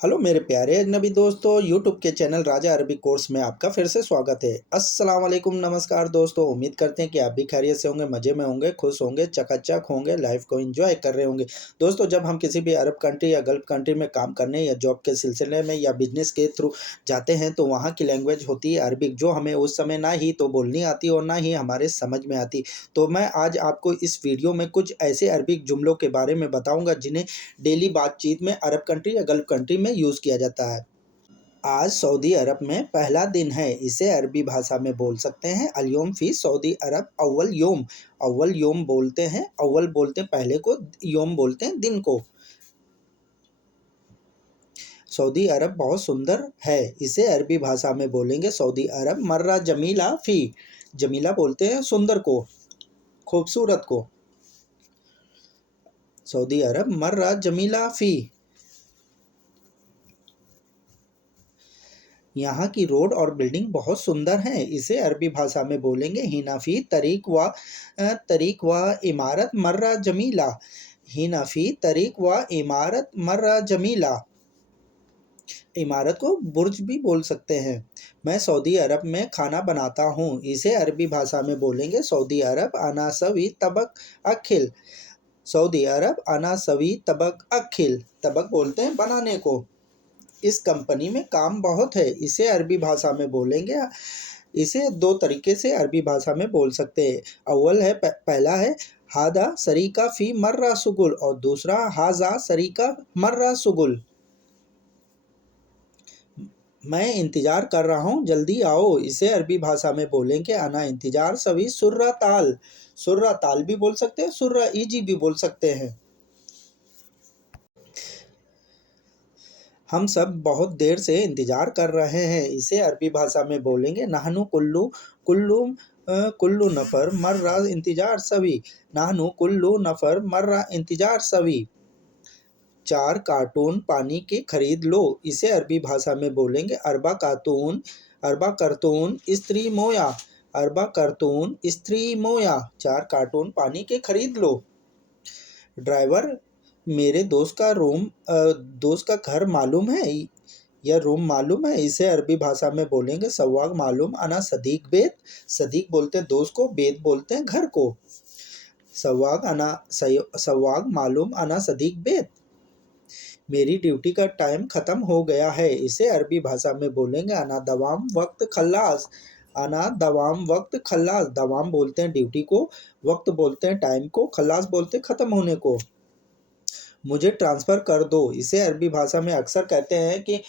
Hello मेरे प्यारे अजनबी दोस्तों, यूट्यूब के चैनल राजा अरबिक कोर्स में आपका फिर से स्वागत है। अस्सलाम वालेकुम, नमस्कार दोस्तों। उम्मीद करते हैं कि आप भी खैरियत से होंगे, मज़े में होंगे, खुश होंगे, चकाचक होंगे, लाइफ को एंजॉय कर रहे होंगे। दोस्तों, जब हम किसी भी अरब कंट्री या गल्फ कंट्री में काम करने या जॉब के सिलसिले में या बिजनेस के थ्रू जाते हैं तो वहाँ की लैंग्वेज होती है अरबिक, जो हमें उस समय ना ही तो बोलनी आती और ना ही हमारे समझ में आती। तो मैं आज आपको इस वीडियो में कुछ ऐसे अरबिक जुमलों के बारे में बताऊँगा जिन्हें डेली बातचीत में अरब कंट्री या गल्फ कंट्री में यूज़ किया जाता है। आज सऊदी अरब में पहला दिन है, इसे अरबी भाषा में बोल सकते हैं अलयोम फ़ी सऊदी अरब अव्वल योम। अव्वल योम बोलते हैं, अव्वल बोलते हैं पहले को, योम बोलते हैं दिन को। सऊदी अरब बहुत सुंदर है, इसे अरबी भाषा में बोलेंगे सऊदी अरब मर्रा जमीला फ़ी। जमीला बोलते हैं सुंदर को, खूबसूरत को। सऊदी अरब मर्रा जमीला फ़ी। यहाँ की रोड और बिल्डिंग बहुत सुंदर हैं, इसे अरबी भाषा में बोलेंगे हिनाफी तरीक व इमारत मर्रा जमीला। हिनाफी तरीक व इमारत मर्रा जमीला। इमारत को बुर्ज भी बोल सकते हैं। मैं सऊदी अरब में खाना बनाता हूँ, इसे अरबी भाषा में बोलेंगे सऊदी अरब अना सवी तबक अखिल। सऊदी अरब अना सवी तबक अखिल। तबक बोलते हैं बनाने को। इस कंपनी में काम बहुत है, इसे अरबी भाषा में बोलेंगे। इसे दो तरीके से अरबी भाषा में बोल सकते हैं। अव्वल है, पहला है हादा सरीका फ़ी मर्रा सुगुल और दूसरा हाजा सरीका मर्रा सुगुल। मैं इंतज़ार कर रहा हूँ, जल्दी आओ, इसे अरबी भाषा में बोलेंगे अना इंतज़ार सवी सुर्रा ताल। सुर्रा ताल भी बोल सकते हैं, सुर्रा ईजी भी बोल सकते हैं। हम सब बहुत देर से इंतज़ार कर रहे हैं, इसे अरबी भाषा में बोलेंगे नहनु कुल्लू नफ़र मर्रा इंतज़ार सवी। नहनु कुल्लू नफ़र मर्रा इंतज़ार सवी। 4 कार्टून पानी के खरीद लो, इसे अरबी भाषा में बोलेंगे अरबा करतून स्त्री मोया। अरबा करतून स्त्री मोया। 4 कार्टून पानी के खरीद लो। ड्राइवर, मेरे दोस्त का घर मालूम है या रूम मालूम है, इसे अरबी भाषा में बोलेंगे सवाग मालूम अना सदीक बेत। सदीक बोलते हैं दोस्त को, बेत बोलते हैं घर को। सवाग मालूम अना सदीक बेत। मेरी ड्यूटी का टाइम ख़त्म हो गया है, इसे अरबी भाषा में बोलेंगे अना दवाम वक्त खल्लास। अना दवाम वक्त खल्लास। दवाम बोलते हैं ड्यूटी को, वक्त बोलते हैं टाइम को, खल्लास बोलते हैं ख़त्म होने को। मुझे ट्रांसफ़र कर दो, इसे अरबी भाषा में अक्सर कहते हैं कि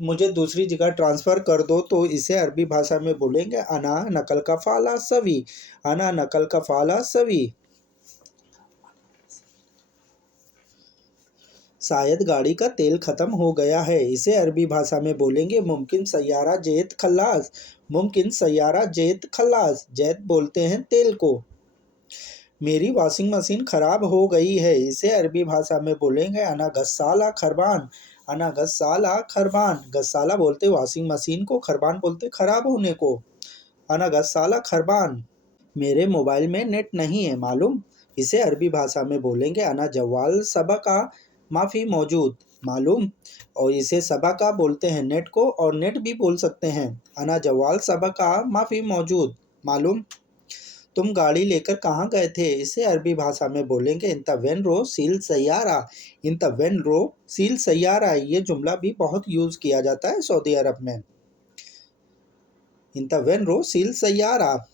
मुझे दूसरी जगह ट्रांसफ़र कर दो, तो इसे अरबी भाषा में बोलेंगे अना नकल का फ़ाला सवी। अना नकल का फ़ाला सवी। शायद गाड़ी का तेल ख़त्म हो गया है, इसे अरबी भाषा में बोलेंगे मुमकिन सैयारा जेत खल्लास। मुमकिन सैयारा जेत खल्लास। जेत बोलते हैं तेल को। मेरी वॉशिंग मशीन ख़राब हो गई है, इसे अरबी भाषा में बोलेंगे अना गस्साला खरबान। अना गस्साला खरबान। गस्साला बोलते वॉशिंग मशीन को, खरबान बोलते ख़राब होने को। अना गस्साला खरबान। मेरे मोबाइल में नेट नहीं है मालूम, इसे अरबी भाषा में बोलेंगे अना जवाल सबका माफ़ी मौजूद। मालूम। और इसे सबका बोलते हैं नेट को, और नेट भी बोल सकते हैं अना जवाल सबका माफ़ी मौजूद। मालूम। तुम गाड़ी लेकर कहाँ गए थे, इसे अरबी भाषा में बोलेंगे इंतवेनरो सील सैयारा। इंतवेनरो सील सैयारा। ये जुमला भी बहुत यूज़ किया जाता है सऊदी अरब में। इंतवेनरो सील सैयारा।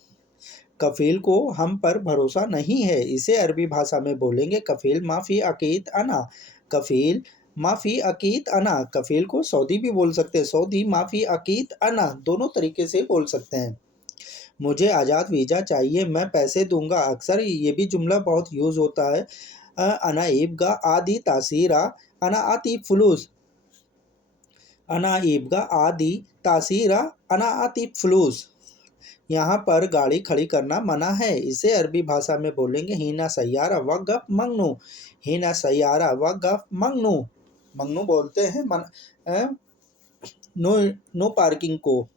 कफ़ील को हम पर भरोसा नहीं है, इसे अरबी भाषा में बोलेंगे कफ़ील माफ़ी अकीद अना। कफ़ील माफ़ी अकीद अना। कफ़ील को सऊदी भी बोल सकते हैं, सऊदी माफ़ी अकीद अना, दोनों तरीके से बोल सकते हैं। मुझे आज़ाद वीज़ा चाहिए, मैं पैसे दूंगा। अक्सर ये भी जुमला बहुत यूज़ होता है। अना ईबगा आदि तासीरा अना आती फलूस। अना ईबगा आदि तासीरा अना आती फलूस। यहाँ पर गाड़ी खड़ी करना मना है, इसे अरबी भाषा में बोलेंगे हीना सैयारा वक़्फ़ ममनू। हीना सैयारा वक़्फ़ ममनू। ममनू बोलते हैं नो नो पार्किंग को।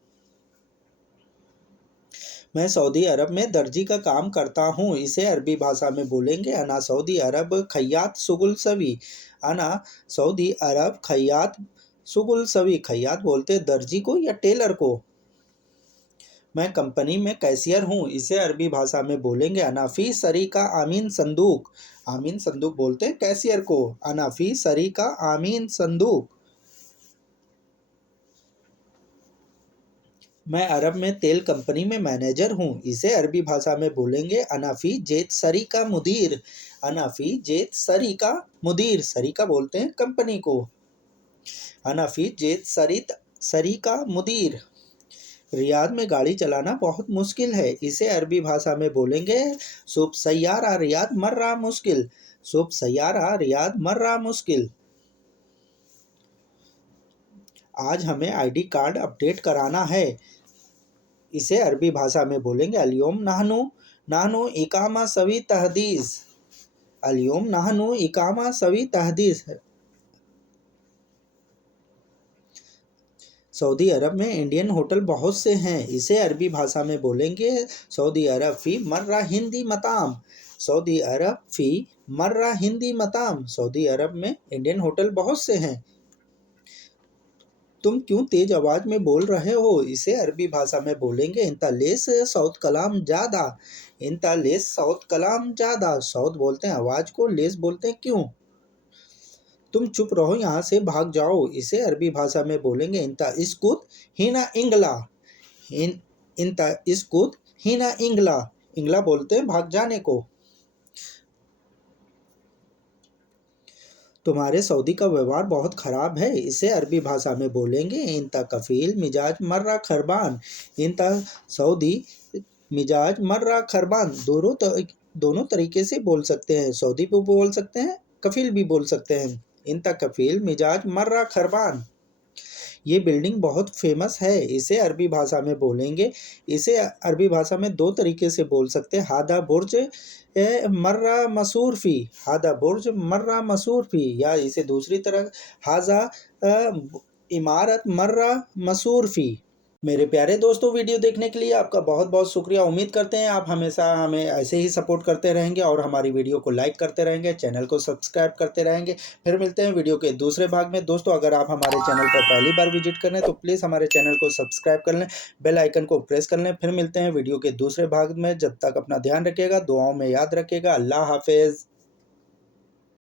मैं सऊदी अरब में दर्जी का काम करता हूँ। इसे अरबी भाषा में बोलेंगे अना सऊदी अरब खैयात शुगुल सवी। अना सऊदी अरब खैयात शुगुल सवी। खैयात बोलते हैं दर्जी को या टेलर को। मैं कंपनी में कैशियर हूँ। इसे अरबी भाषा में बोलेंगे अनाफी सरी का आमीन संदूक। आमीन संदूक बोलते हैं कैशियर को। अनाफी सरी का आमीन संदूक। मैं अरब में तेल कंपनी में मैनेजर हूँ। इसे अरबी भाषा में बोलेंगे अनाफी जेत सरी का मुदीर। अनाफी जेत सरी का मुदीर। सरी का बोलते हैं कंपनी को। अनाफी जेत सरी का मुदीर। रियाद में गाड़ी चलाना बहुत मुश्किल है। इसे अरबी भाषा में बोलेंगे सुब सैयारा रियाद मर्रा मुश्किल। सुब सैयारा रियाद मर्रा मुश्किल। आज हमें आईडी कार्ड अपडेट कराना है। इसे अरबी भाषा में बोलेंगे अलियोम नाहनु नाहनु इकामा सवी तहदीस। अलियोम नाहनु इकामा सवी तहदीस। सऊदी अरब में इंडियन होटल बहुत से हैं। इसे अरबी भाषा में बोलेंगे सऊदी अरब फी मर्रा हिंदी मताम। सऊदी अरब फी मर्रा हिंदी मताम। सऊदी अरब में इंडियन होटल बहुत से हैं। तुम क्यों तेज आवाज में बोल रहे हो। इसे अरबी भाषा में बोलेंगे इंता लेस सौत कलाम ज़्यादा। इंता लेस सौत कलाम ज़्यादा। सौत बोलते हैं आवाज को, लेस बोलते हैं क्यों। तुम चुप रहो, यहाँ से भाग जाओ। इसे अरबी भाषा में बोलेंगे इंता इस्कुत हिना इंगला। इंता इस्कुत हिना इंगला। इंगला बोलते हैं भाग जाने को। तुम्हारे सऊदी का व्यवहार बहुत खराब है। इसे अरबी भाषा में बोलेंगे इंता कफील मिजाज मर्रा खरबान। इंता सऊदी मिजाज मर्रा खरबान। दोनों तरीके से बोल सकते हैं। सऊदी भी बोल सकते हैं, कफील भी बोल सकते हैं। इंता कफील मिजाज मर्रा खरबान। ये बिल्डिंग बहुत फेमस है। इसे अरबी भाषा में बोलेंगे। इसे अरबी भाषा में दो तरीके से बोल सकते हैं। हादा बुर्ज मर्रा मसूर फी। हादा बुर्ज मर्रा मसूर फी। या इसे दूसरी तरह हाजा इमारत मर्रा मसूर फी। मेरे प्यारे दोस्तों, वीडियो देखने के लिए आपका बहुत बहुत शुक्रिया। उम्मीद करते हैं आप हमेशा हमें ऐसे ही सपोर्ट करते रहेंगे और हमारी वीडियो को लाइक करते रहेंगे, चैनल को सब्सक्राइब करते रहेंगे। फिर मिलते हैं वीडियो के दूसरे भाग में। दोस्तों, अगर आप हमारे चैनल पर पहली बार विजिट कर रहे हैं तो प्लीज़ हमारे चैनल को सब्सक्राइब कर लें, बेल आइकन को प्रेस कर लें। फिर मिलते हैं वीडियो के दूसरे भाग में। जब तक अपना ध्यान रखिएगा, दुआओं में याद रखिएगा। अल्लाह हाफिज़।